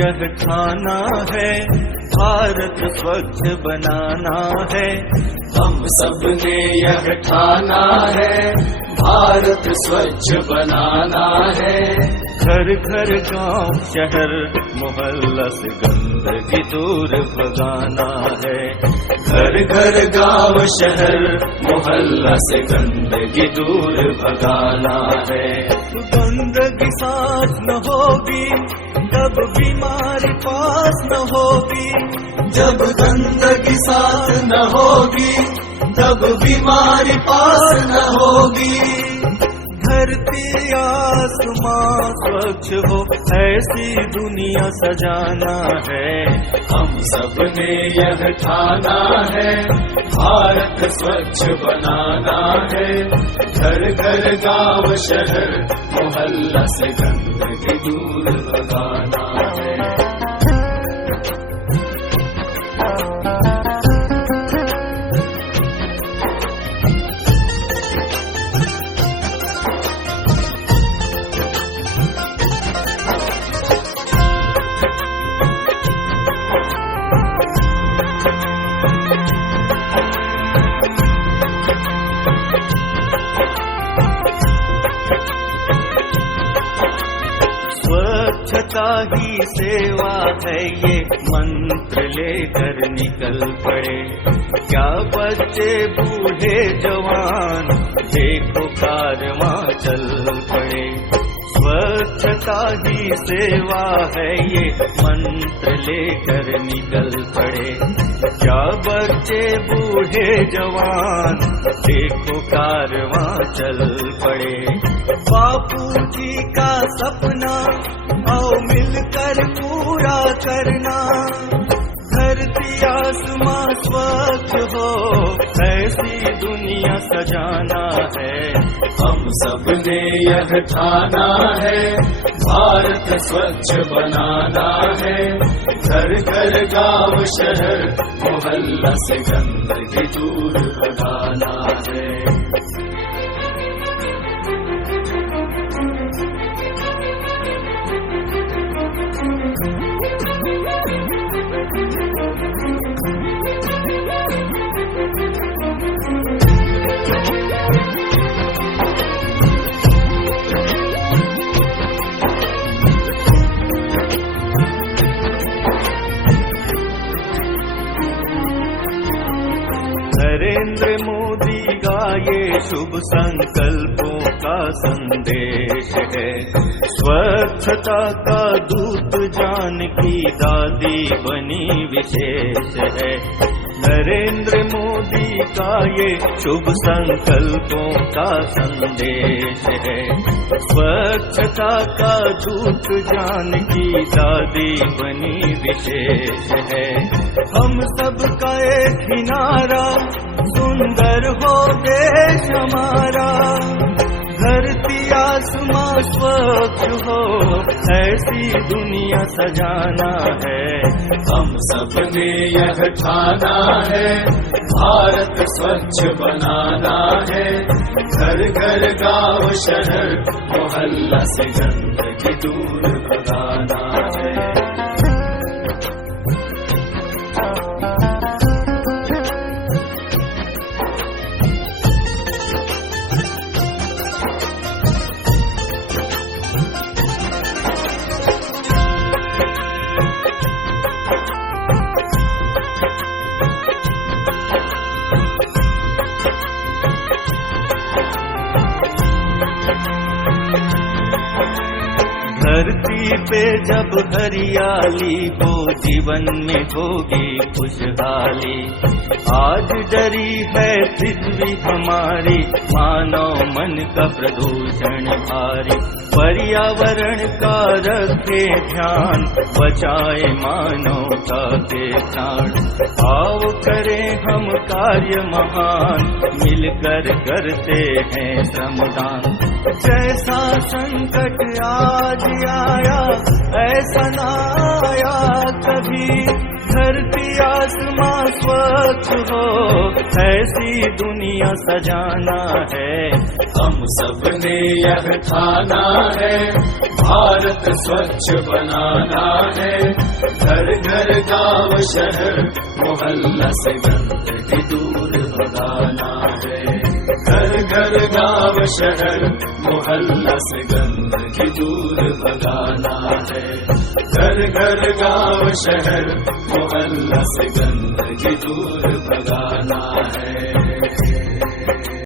यह ठाना है, भारत स्वच्छ बनाना है। हम सब ने यह ठाना है, भारत स्वच्छ बनाना है। घर घर गांव शहर मोहल्ला से गंदगी दूर भगाना है। घर घर गांव शहर मोहल्ला से गंदगी दूर भगाना है। गंदगी साथ न होगी तब बीमारी पास न होगी। जब गंदगी साथ न होगी तब बीमारी पास न होगी। धरती आसमां स्वच्छ हो, ऐसी दुनिया सजाना है। हम सब ने यह ठाना है, भारत स्वच्छ बनाना है। घर घर गांव शहर मोहल्ला से गंदगी दूर भगाना है। स्वच्छता ही सेवा है, ये मंत्र लेकर निकल पड़े। क्या बच्चे बूढ़े जवान देखो कारवां चल पड़े। स्वच्छता ही सेवा है, ये मंत्र लेकर निकल पड़े। क्या बच्चे बूढ़े जवान देखो कारवां चल पड़े। बापू जी का सपना आओ मिलकर पूरा करना। धरती आसमां स्वच्छ हो, ऐसी दुनिया सजाना है। हम सब ने यह ठाना है, भारत स्वच्छ बनाना है। घर घर गांव शहर मोहल्ला से गंदगी दूर भगाना है। नरेंद्र मोदी का ये शुभ संकल्पों का संदेश है। स्वच्छता का दूत जानकी दादी बनी विशेष है। नरेंद्र मोदी का ये शुभ संकल्पों का संदेश है। स्वच्छता का दूत जानकी दादी बनी विशेष है। हम सबका एक ही नारा, सुंदर हो देश हमारा। धरती आसमां स्वच्छ हो, ऐसी दुनिया सजाना है। हम सब ने यह ठाना है, भारत स्वच्छ बनाना है। घर घर गांव शहर मोहल्ला से गंदगी दूर भगाना है। धरती पे जब हरियाली हो, जीवन में होगी खुशहाली। आज डरी है पृथ्वी हमारी, मानव मन का प्रदूषण भारी। पर्यावरण का रखे ध्यान, बचाए मानवता के प्राण। आओ करें हम कार्य महान, मिलकर करते हैं श्रमदान। जैसा संकट आज आया, ऐसा ना आया कभी। घर धरती आसमां स्वच्छ हो, ऐसी दुनिया सजाना है। हम सबने यह ठाना है, भारत स्वच्छ बनाना है। घर घर गांव शहर मोहल्ला से गंदगी दूर भगाना है। घर घर गांव शहर मोहल्ला से गंदगी दूर भगाना है। घर घर गांव शहर मोहल्ला से गंदगी दूर भगाना है।